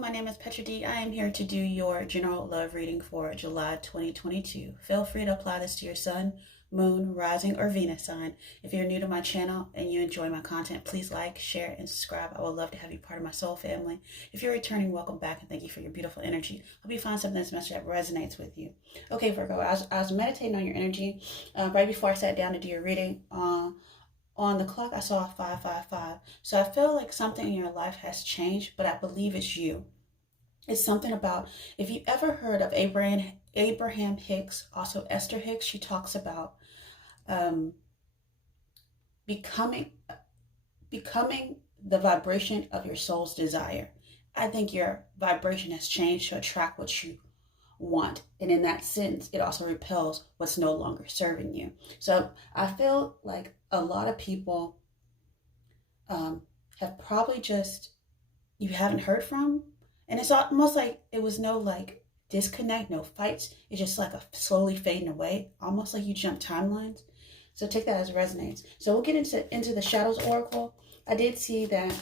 my name is Petra D. I am here to do your general love reading for July 2022. Feel free to apply this to your sun, moon, rising, or Venus sign. If you're new to my channel and you enjoy my content, please like, share, and subscribe. I would love to have you part of my soul family. If you're returning, welcome back and thank you for your beautiful energy. Hope you find something in this message that resonates with you. Okay, Virgo, I was meditating on your energy right before I sat down to do your reading. On the clock, I saw 555. So I feel like something in your life has changed, but I believe it's you. It's something about, if you ever heard of Abraham Hicks, also Esther Hicks, she talks about becoming the vibration of your soul's desire. I think your vibration has changed to attract what you want, and in that sense it also repels what's no longer serving you. So I feel like a lot of people have probably just, you haven't heard from, and it's almost like it was no like disconnect, no fights, it's just like a slowly fading away, almost like you jump timelines. So take that as it resonates. So we'll get into the Shadows Oracle. I did see that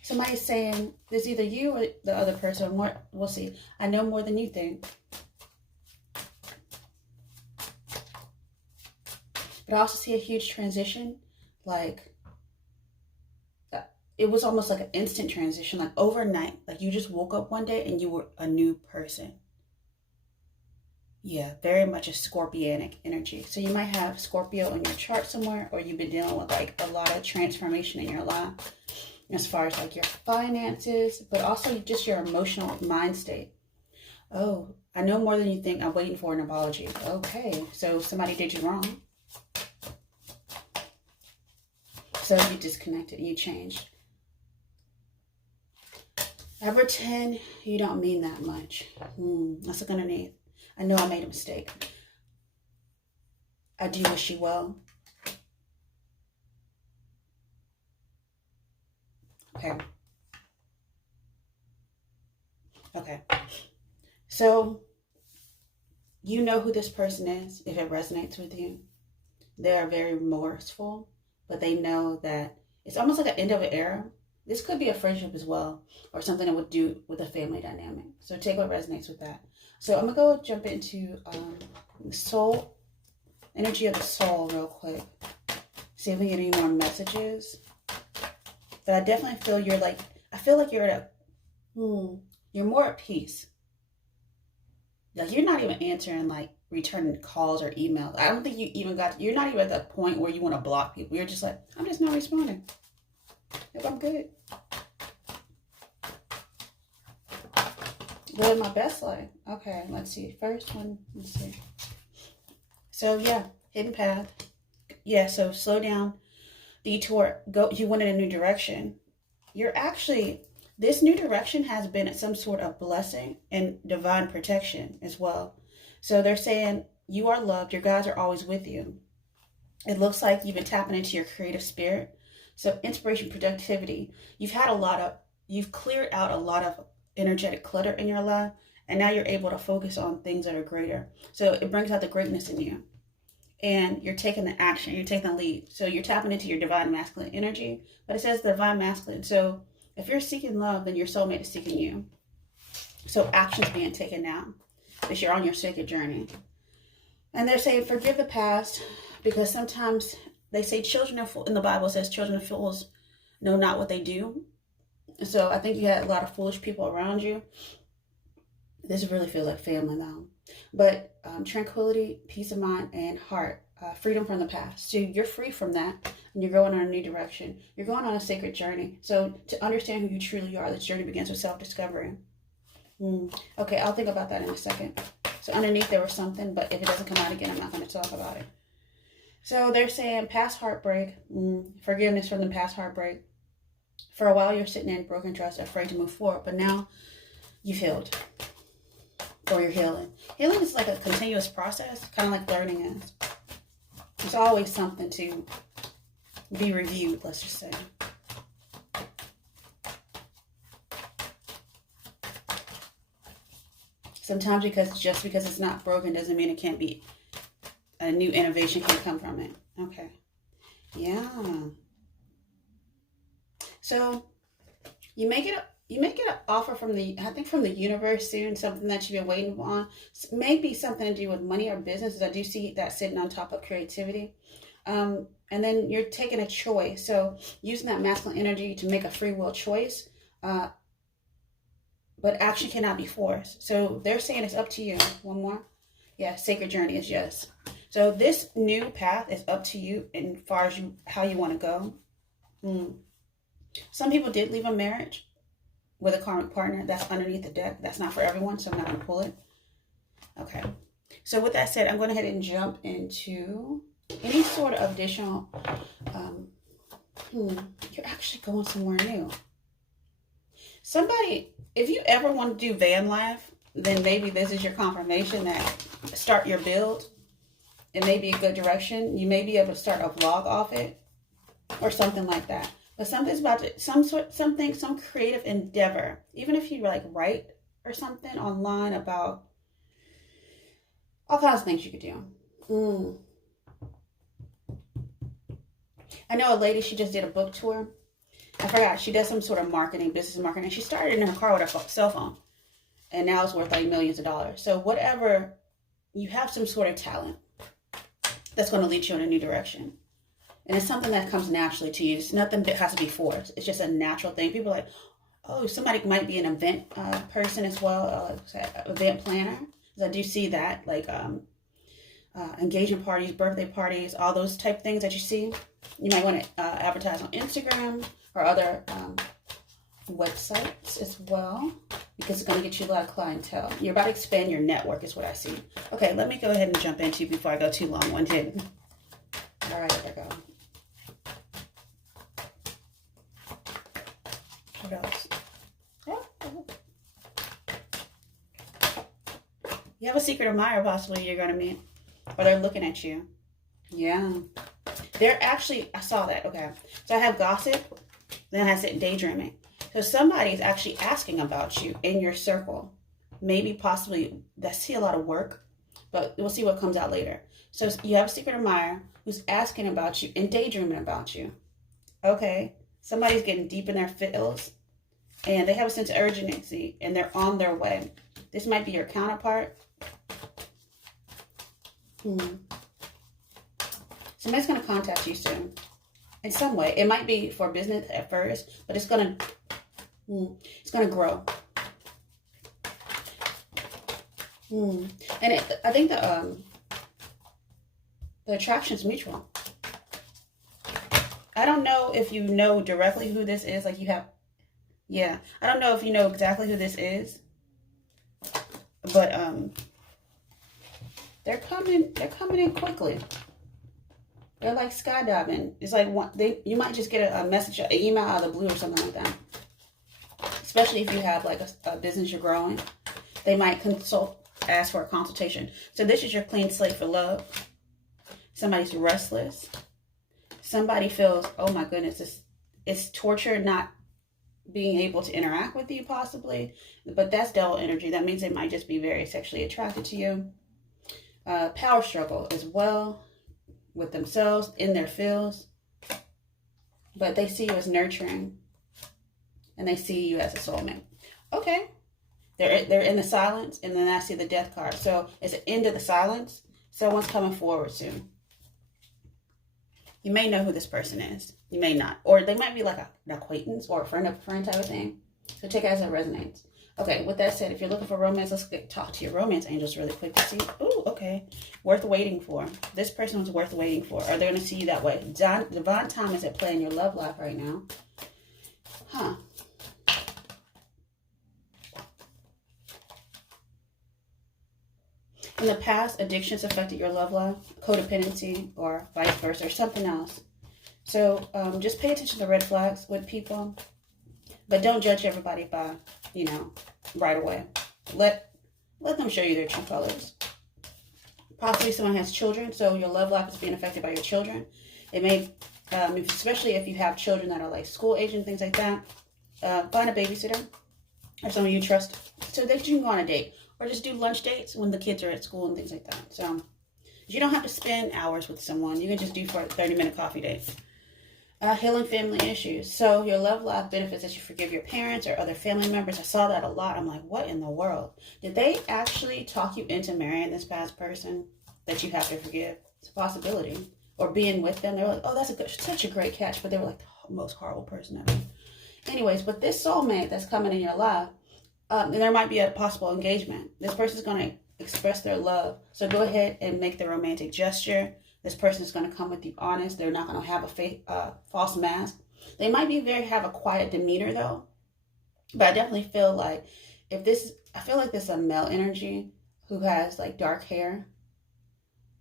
somebody's saying there's either you or the other person. We'll see. I know more than you think. But I also see a huge transition. Like, it was almost like an instant transition, like overnight. Like you just woke up one day and you were a new person. Yeah, very much a Scorpionic energy. So you might have Scorpio in your chart somewhere, or you've been dealing with like a lot of transformation in your life, as far as like your finances, but also just your emotional mind state. Oh, I know more than you think. I'm waiting for an apology. Okay, so somebody did you wrong. So you disconnected, you changed. Number 10, you don't mean that much. Let's look underneath. I know I made a mistake. I do wish you well. Okay. So you know who this person is if it resonates with you. They are very remorseful, but they know that it's almost like an end of an era. This could be a friendship as well, or something that would do with a family dynamic. So take what resonates with that. So I'm going to jump into the soul, energy of the soul real quick. See if we get any more messages. But I definitely feel you're like, I feel like you're at you're more at peace. Like you're not even answering, like returning calls or emails. I don't think you even you're not even at the point where you want to block people. You're just like, I'm just not responding. If I'm good. Living my best life. Okay, let's see. First one, let's see. So yeah, hidden path. Yeah, so slow down, detour, go. You went in a new direction. You're actually, this new direction has been some sort of blessing and divine protection as well. So they're saying you are loved. Your guides are always with you. It looks like you've been tapping into your creative spirit. So inspiration, productivity. You've cleared out a lot of energetic clutter in your life, and now you're able to focus on things that are greater. So it brings out the greatness in you, and you're taking the action, you're taking the lead. So you're tapping into your divine masculine energy, but it says divine masculine. So if you're seeking love, then your soulmate is seeking you. So action's being taken now because you're on your sacred journey. And they're saying forgive the past, because sometimes they say children of fools, in the Bible it says children of fools know not what they do. So I think you had a lot of foolish people around you. This really feels like family now. But tranquility, peace of mind, and heart. Freedom from the past. So you're free from that, and you're going on a new direction. You're going on a sacred journey. So to understand who you truly are, this journey begins with self-discovery. Okay, I'll think about that in a second. So underneath there was something, but if it doesn't come out again, I'm not going to talk about it. So they're saying past heartbreak, forgiveness from the past heartbreak. For a while, you're sitting in broken trust, afraid to move forward, but now you've healed, or you're healing. Healing is like a continuous process, kind of like learning is. There's always something to be reviewed, let's just say. Sometimes just because it's not broken doesn't mean it can't be, a new innovation can come from it. Okay. Yeah. So you make it an offer from I think from the universe soon, something that you've been waiting on. Maybe something to do with money or business. I do see that sitting on top of creativity. And then you're taking a choice. So using that masculine energy to make a free will choice. But action cannot be forced. So they're saying it's up to you. One more. Yeah, sacred journey is yes. So this new path is up to you as far as how you want to go. Some people did leave a marriage with a karmic partner. That's underneath the deck. That's not for everyone, so I'm not going to pull it. Okay. So with that said, I'm going ahead and jump into any sort of additional... you're actually going somewhere new. Somebody, if you ever want to do van life, then maybe this is your confirmation that start your build. It may be a good direction. You may be able to start a vlog off it or something like that. But something's about to, some creative endeavor. Even if you like write or something online about all kinds of things you could do. I know a lady, she just did a book tour. I forgot, she does some sort of marketing, business marketing. She started in her car with her cell phone. And now it's worth like millions of dollars. So whatever, you have some sort of talent that's going to lead you in a new direction. And it's something that comes naturally to you. It's nothing that has to be forced. It's just a natural thing. People are like, oh, somebody might be an event person as well, event planner. Because I do see that, like engagement parties, birthday parties, all those type things that you see. You might want to advertise on Instagram or other websites as well, because it's going to get you a lot of clientele. You're about to expand your network is what I see. Okay, let me go ahead and jump into before I go too long-winded. All right, there we go. What else? Oh. You have a secret admirer possibly you're going to meet, or they're looking at you. Yeah. They're actually, I saw that. Okay. So I have gossip, then I have daydreaming. So somebody is actually asking about you in your circle. Maybe possibly, I see a lot of work, but we'll see what comes out later. So you have a secret admirer who's asking about you and daydreaming about you. Okay. Somebody's getting deep in their feels and they have a sense of urgency and they're on their way. This might be your counterpart. Somebody's going to contact you soon in some way. It might be for business at first, but it's going to grow. And I think the attraction is mutual. I don't know if you know directly who this is. Like you have, yeah. I don't know if you know exactly who this is, but they're coming in quickly. They're like skydiving. It's like you might just get a message, an email out of the blue or something like that. Especially if you have like a business you're growing. They might ask for a consultation. So this is your clean slate for love. Somebody's restless. Somebody feels, oh my goodness, it's torture not being able to interact with you possibly. But that's devil energy. That means they might just be very sexually attracted to you. Power struggle as well. With themselves, in their fields. But they see you as nurturing. And they see you as a soulmate. Okay. They're in the silence. And then I see the death card. So it's an end of the silence. Someone's coming forward soon. You may know who this person is. You may not. Or they might be like an acquaintance or a friend of a friend type of thing. So take it as it resonates. Okay, with that said, if you're looking for romance, let's talk to your romance angels really quick to see. Oh, okay. Worth waiting for. This person was worth waiting for. Are they going to see you that way? Divine time is at play in your love life right now. Huh. In the past, addictions affected your love life, codependency, or vice versa, or something else. So just pay attention to red flags with people. But don't judge everybody by, right away. Let them show you their true colors. Possibly someone has children, so your love life is being affected by your children. It may, especially if you have children that are like school age and things like that, find a babysitter or someone you trust so that you can go on a date. Or just do lunch dates when the kids are at school and things like that. So you don't have to spend hours with someone. You can just do for a 30-minute coffee date. Healing family issues. So your love life benefits as you forgive your parents or other family members. I saw that a lot. I'm like, what in the world? Did they actually talk you into marrying this past person that you have to forgive? It's a possibility. Or being with them. They were like, oh, that's such a great catch. But they were like the most horrible person ever. Anyways, but this soulmate that's coming in your life, and there might be a possible engagement. This person's going to express their love. So go ahead and make the romantic gesture. This person is going to come with you honest. They're not going to have a false mask. They might have a quiet demeanor though. But I definitely feel like I feel like this is a male energy who has like dark hair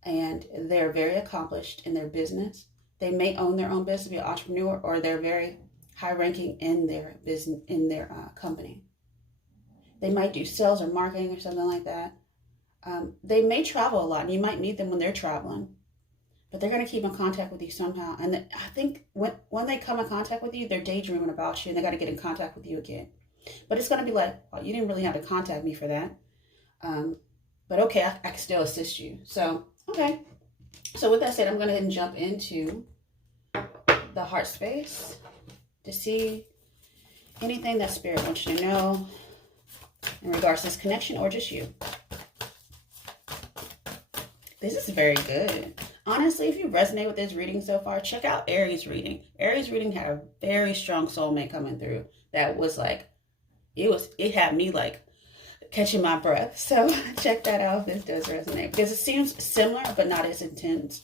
and they're very accomplished in their business. They may own their own business, be an entrepreneur, or they're very high ranking in their business, in their company. They might do sales or marketing or something like that. They may travel a lot and you might meet them when they're traveling. But they're going to keep in contact with you somehow. And I think when they come in contact with you, they're daydreaming about you and they got to get in contact with you again. But it's going to be like, oh, you didn't really have to contact me for that. But okay, I can still assist you. So, okay. So with that said, I'm going to go ahead and jump into the heart space to see anything that Spirit wants you to know in regards to this connection or just you. This is very good. Honestly, if you resonate with this reading so far, check out Aries reading. Aries reading had a very strong soulmate coming through. That was like, it had me like catching my breath. So check that out if this does resonate. Because it seems similar, but not as intense.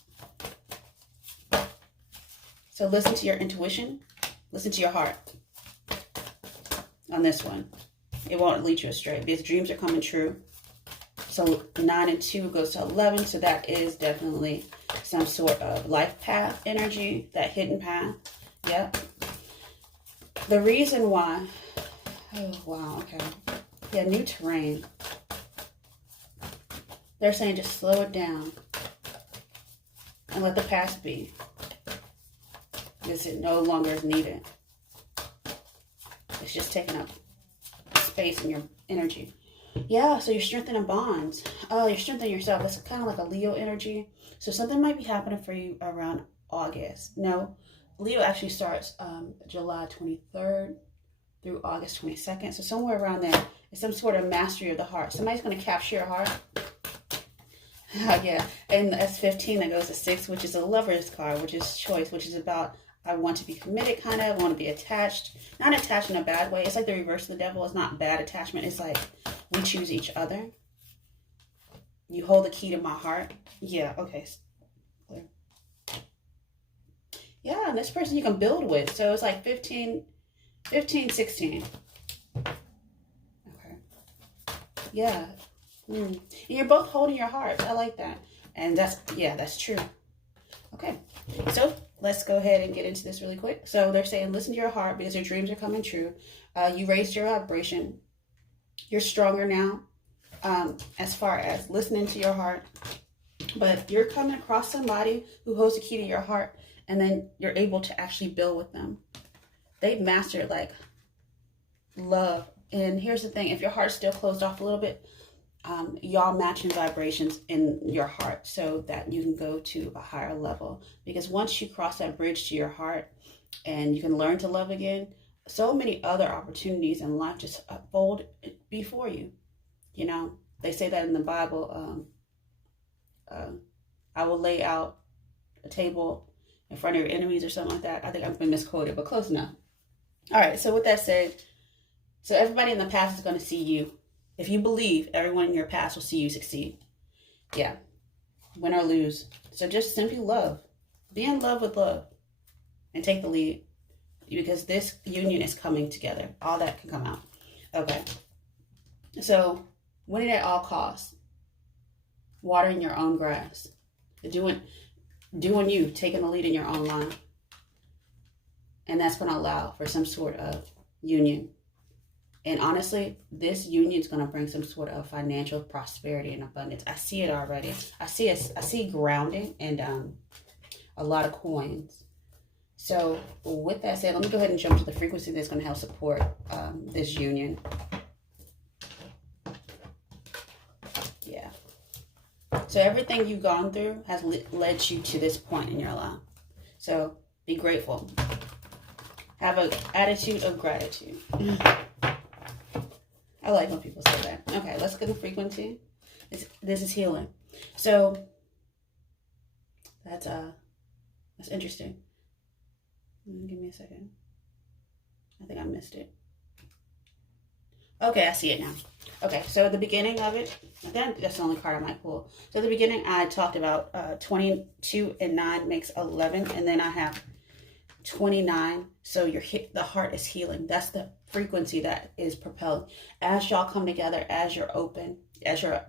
So listen to your intuition. Listen to your heart on this one. It won't lead you astray because dreams are coming true. So 9 and 2 goes to 11. So that is definitely some sort of life path energy, that hidden path. Yep. The reason why, oh, wow, okay. Yeah, new terrain. They're saying just slow it down and let the past be. Because it no longer is needed. It's just taking up space in your energy. Yeah, so you're strengthening bonds. Oh, you're strengthening yourself. That's kind of like a Leo energy. So something might be happening for you around August. No, Leo actually starts July 23rd through August 22nd. So somewhere around there is some sort of mastery of the heart. Somebody's going to capture your heart. Yeah, and that's 15. That goes to 6, which is a lover's card, which is choice, which is about I want to be committed, kind of. I want to be attached. Not attached in a bad way. It's like the reverse of the devil. It's not bad attachment. It's like we choose each other. You hold the key to my heart. Yeah, okay. Yeah, and this person you can build with. So it's like 15, 16. Okay. Yeah. And you're both holding your hearts. I like that. And that's true. Okay. So let's go ahead and get into this really quick. So they're saying listen to your heart because your dreams are coming true. You raised your vibration. You're stronger now as far as listening to your heart. But you're coming across somebody who holds the key to your heart, and then you're able to actually build with them. They've mastered like love. And here's the thing, if your heart's still closed off a little bit, y'all matching vibrations in your heart so that you can go to a higher level. Because once you cross that bridge to your heart and you can learn to love again, so many other opportunities in life just unfold before you. You know, they say that in the Bible, I will lay out a table in front of your enemies or something like that. I think I've been misquoted, but close enough. All right, so with that said, so everybody in the past is going to see you. If you believe, everyone in your past will see you succeed. Yeah, win or lose. So just simply love. Be in love with love and take the lead. Because this union is coming together. All that can come out. Okay. So, winning at all costs. Watering your own grass. Doing you. Taking the lead in your own line. And that's going to allow for some sort of union. And honestly, this union is going to bring some sort of financial prosperity and abundance. I see it already. I see grounding and a lot of coins. So with that said, let me go ahead and jump to the frequency that's going to help support this union. Yeah. So everything you've gone through has led you to this point in your life. So Be grateful. Have an attitude of gratitude. I like when people say that. Okay, let's get the frequency. This is healing. So that's interesting. Give me a second. I think I missed it. Okay, I see it now. Okay, so at the beginning of it, then that's the only card I might pull. So at the beginning, I talked about 22 and 9 makes 11, and then I have 29. So the heart is healing. That's the frequency that is propelling. As y'all come together, as you're open, as you're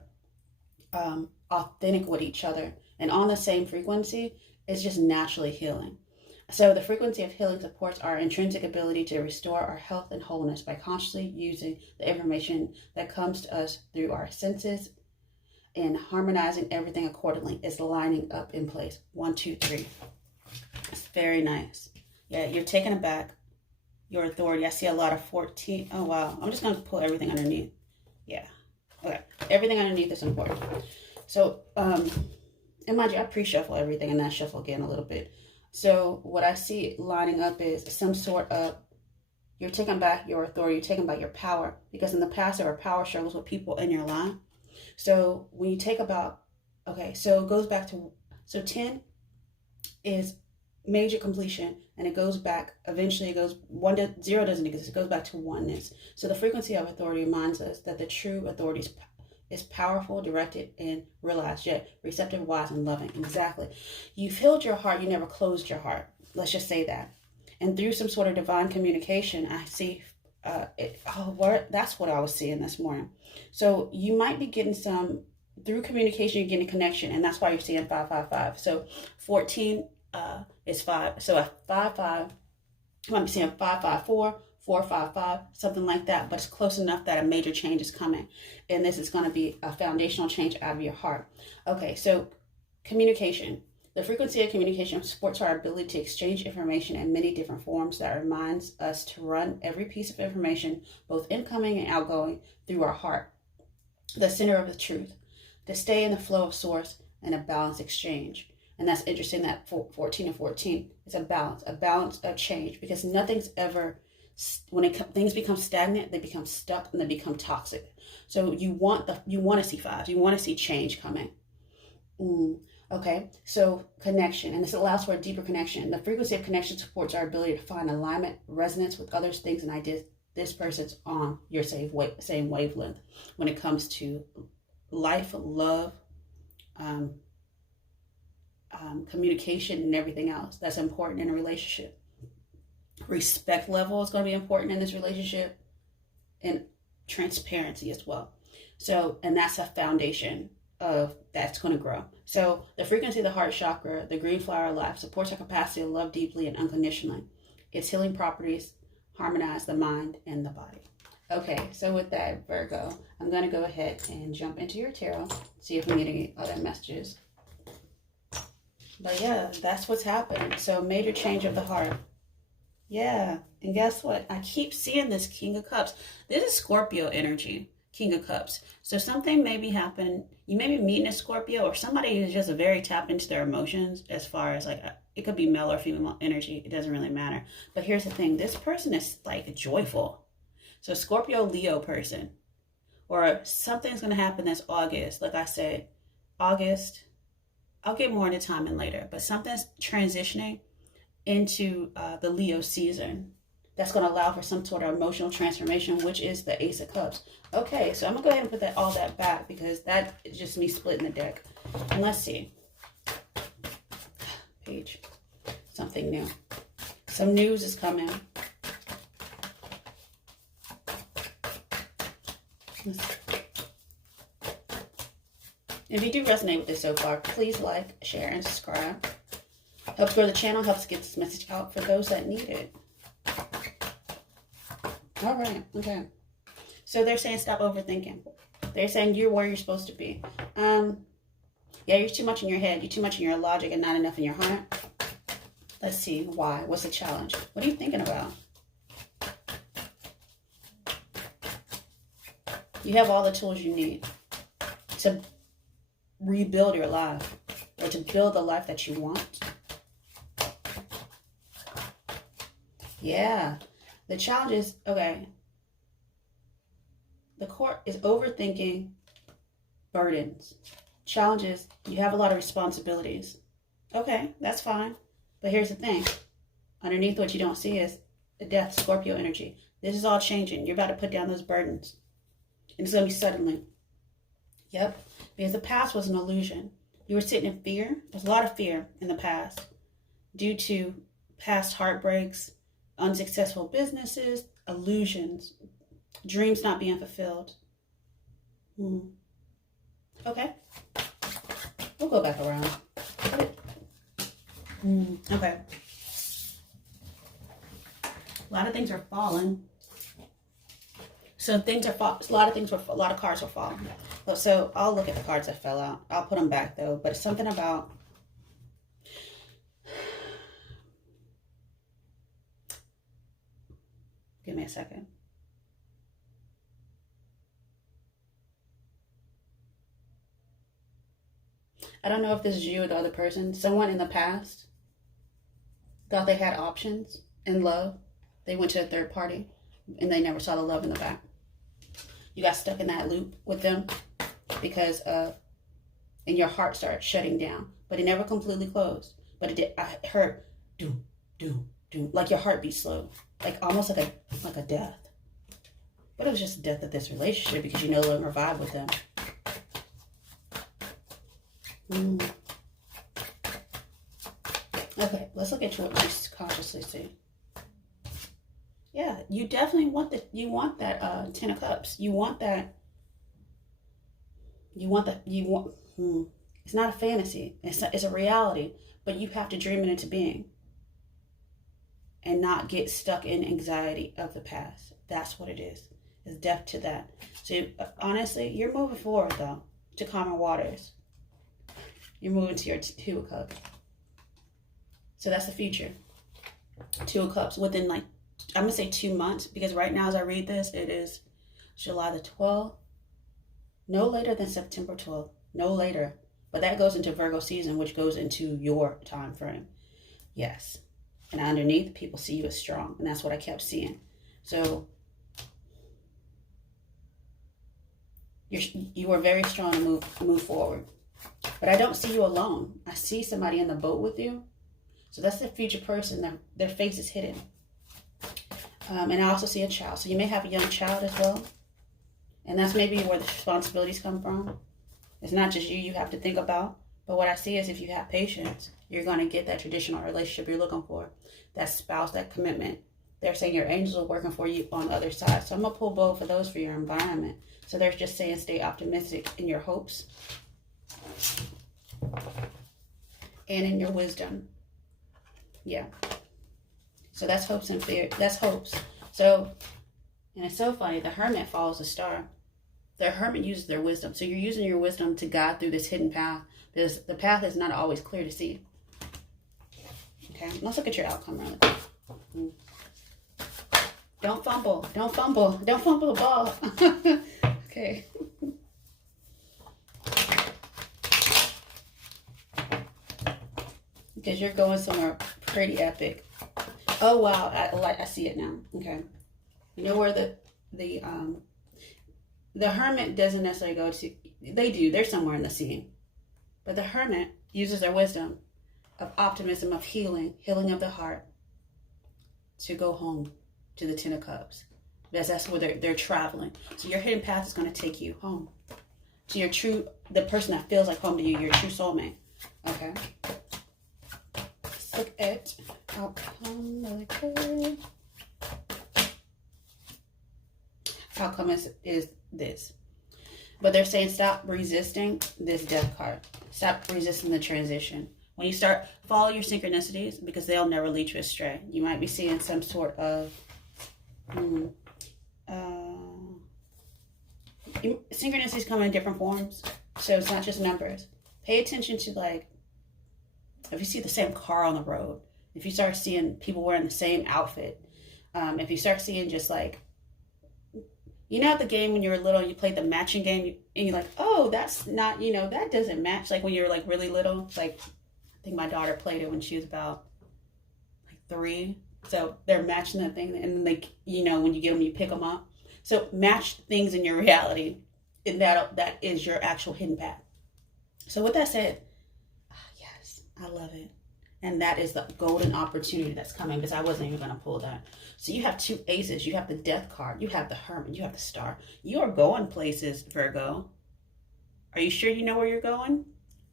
authentic with each other, and on the same frequency, it's just naturally healing. So the frequency of healing supports our intrinsic ability to restore our health and wholeness by consciously using the information that comes to us through our senses and harmonizing everything accordingly. It's lining up in place. 1, 2, 3. It's very nice. Yeah, you're taking it back. Your authority. I see a lot of 14. Oh, wow. I'm just going to pull everything underneath. Yeah. Okay. Everything underneath is important. So, and mind you, I pre-shuffle everything and then shuffle again a little bit. So what I see lining up is some sort of, you're taking back your authority, you're taking back your power, because in the past there were power struggles with people in your line. So when you take about, okay, so it goes back to, so 10 is major completion, and it goes back, eventually it goes, 0 doesn't exist, it goes back to oneness. So the frequency of authority reminds us that the true authority is powerful, directed, and realized, yet receptive, wise, and loving. Exactly. You've healed your heart. You never closed your heart. Let's just say that. And through some sort of divine communication, I see, that's what I was seeing this morning. So you might be getting through communication, you're getting connection, and that's why you're seeing 555. So 14 is 5. So a 5-5, you might be seeing 554. 455, something like that, but it's close enough that a major change is coming, and this is going to be a foundational change out of your heart. Okay, so communication. The frequency of communication supports our ability to exchange information in many different forms that reminds us to run every piece of information, both incoming and outgoing, through our heart, the center of the truth, to stay in the flow of source and a balanced exchange. And that's interesting that 14 and 14 is a balance of change, because nothing's ever, when things become stagnant, they become stuck and they become toxic. So you want to see 5s. You want to see change coming. Okay, so connection, and this allows for a deeper connection. The frequency of connection supports our ability to find alignment, resonance with others, things, and ideas. This person's on your same wavelength when it comes to life, love, communication, and everything else that's important in a relationship. Respect level is going to be important in this relationship, and transparency as well. So, and that's a foundation of that's going to grow. So the frequency of the heart chakra, the green flower of life, supports our capacity to love deeply and unconditionally. Its healing properties harmonize the mind and the body. Okay, so with that, Virgo, I'm going to go ahead and jump into your tarot, see if we get any other messages. But yeah, that's what's happening. So major change of the heart. Yeah, and guess what? I keep seeing this King of Cups. This is Scorpio energy, King of Cups. So something may be happening. You may be meeting a Scorpio, or somebody who's just very tapped into their emotions, as far as like, it could be male or female energy. It doesn't really matter. But here's the thing. This person is like joyful. So Scorpio, Leo person, or something's going to happen this August. Like I said, August, I'll get more into timing later, but something's transitioning into the Leo season that's going to allow for some sort of emotional transformation, which is the Ace of Cups. Okay, so I'm going to go ahead and put all that back, because that is just me splitting the deck. And let's see. Page. Something new. Some news is coming. If you do resonate with this so far, please like, share, and subscribe. Helps grow the channel, helps get this message out for those that need it. All right, okay. So they're saying stop overthinking. They're saying you're where you're supposed to be. Yeah, you're too much in your head. You're too much in your logic and not enough in your heart. Let's see why. What's the challenge? What are you thinking about? You have all the tools you need to rebuild your life, or to build the life that you want. Yeah. The challenge is, okay, the court is overthinking burdens. Challenge is, you have a lot of responsibilities. Okay, that's fine. But here's the thing. Underneath what you don't see is the death, Scorpio energy. This is all changing. You're about to put down those burdens. And it's going to be suddenly. Yep. Because the past was an illusion. You were sitting in fear. There's a lot of fear in the past due to past heartbreaks, unsuccessful businesses, illusions, dreams not being fulfilled. Okay. We'll go back around. Okay. A lot of things are falling. So a lot of cards were falling. So I'll look at the cards that fell out. I'll put them back though. But it's something about give me a second. I don't know if this is you or the other person. Someone in the past thought they had options in love. They went to a third party and they never saw the love in the back. You got stuck in that loop with them because and your heart started shutting down, but it never completely closed. But it did. I heard doom, doom, doom, like your heartbeat slowed, like almost like a death. But it was just the death of this relationship because you no longer vibe with them. Okay, let's look at what you consciously see. Yeah, you definitely want that. You want that 10 of Cups. You want that. It's not a fantasy. It's a reality. But you have to dream it into being. And not get stuck in anxiety of the past. That's what it is. It's death to that. So honestly, you're moving forward though to calmer waters. You're moving to your 2 of Cups. So that's the future. 2 of Cups within like, I'm going to say 2 months, because right now as I read this, it is July the 12th. No later than September 12th. No later. But that goes into Virgo season, which goes into your time frame. Yes. And underneath, people see you as strong. And that's what I kept seeing. So you are very strong to move forward. But I don't see you alone. I see somebody in the boat with you. So that's the future person. Their face is hidden. And I also see a child. So you may have a young child as well. And that's maybe where the responsibilities come from. It's not just you have to think about. But what I see is if you have patience, you're going to get that traditional relationship you're looking for. That spouse, that commitment. They're saying your angels are working for you on the other side. So I'm going to pull both of those for your environment. So they're just saying stay optimistic in your hopes. And in your wisdom. Yeah. So that's hopes and fear. That's hopes. So, and it's so funny. The hermit follows the star. The hermit uses their wisdom. So you're using your wisdom to guide through this hidden path. Because the path is not always clear to see. Okay. Let's look at your outcome really quick. Don't fumble. Don't fumble. Don't fumble the ball. Okay. Because you're going somewhere pretty epic. Oh wow, I see it now. Okay, you know where the hermit doesn't necessarily go to. They do. They're somewhere in the sea, but the hermit uses their wisdom of optimism, of healing of the heart, to go home to the 10 of Cups. Because that's where they're traveling. So your hidden path is going to take you home to your the person that feels like home to you, your true soulmate. Okay. Look at outcome really quick. Outcome is this. But they're saying stop resisting this death card. Stop resisting the transition. When you start, follow your synchronicities because they'll never lead you astray. You might be seeing some sort of synchronicities come in different forms. So it's not just numbers. Pay attention to like, if you see the same car on the road, if you start seeing people wearing the same outfit, if you start seeing just like, you know, at the game when you were little, you played the matching game and you're like, oh, that's not, you know, that doesn't match. Like when you were like really little, like I think my daughter played it when she was about like 3. So they're matching that thing, and then you know, when you get them, you pick them up. So match things in your reality, and that is your actual hidden path. So with that said, yes, I love it. And that is the golden opportunity that's coming, because I wasn't even going to pull that. So you have 2 aces. You have the death card. You have the hermit. You have the star. You are going places, Virgo. Are you sure you know where you're going?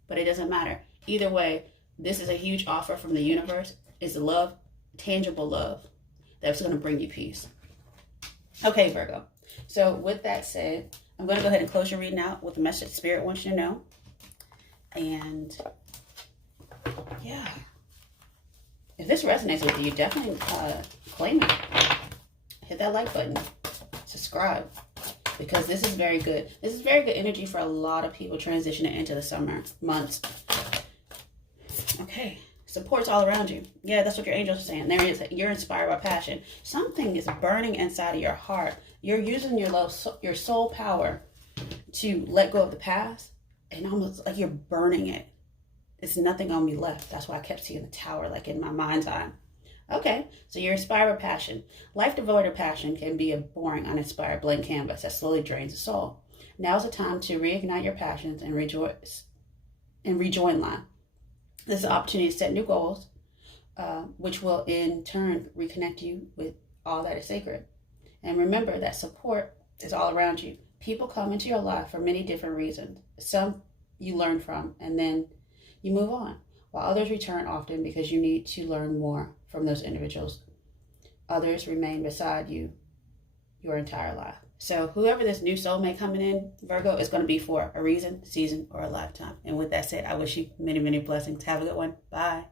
But it doesn't matter. Either way, this is a huge offer from the universe. It's love, tangible love, that's going to bring you peace. Okay, Virgo. So with that said, I'm going to go ahead and close your reading out with the message Spirit wants you to know. And yeah. If this resonates with you, definitely claim it. Hit that like button. Subscribe. Because this is very good. This is very good energy for a lot of people transitioning into the summer months. Okay. Support's all around you. Yeah, that's what your angels are saying. There it is. You're inspired by passion. Something is burning inside of your heart. You're using your soul power to let go of the past. And almost like you're burning it. It's nothing on me left. That's why I kept seeing the tower like in my mind's eye. Okay, so you're inspired by passion. Life devoid of passion can be a boring, uninspired blank canvas that slowly drains the soul. Now's the time to reignite your passions and rejoice and rejoin line. This is an opportunity to set new goals, which will in turn reconnect you with all that is sacred. And remember that support is all around you. People come into your life for many different reasons. Some you learn from, and then you move on, while others return often because you need to learn more from those individuals. Others remain beside you your entire life. So whoever this new soulmate coming in, Virgo, is going to be for a reason, season, or a lifetime. And with that said, I wish you many, many blessings. Have a good one. Bye.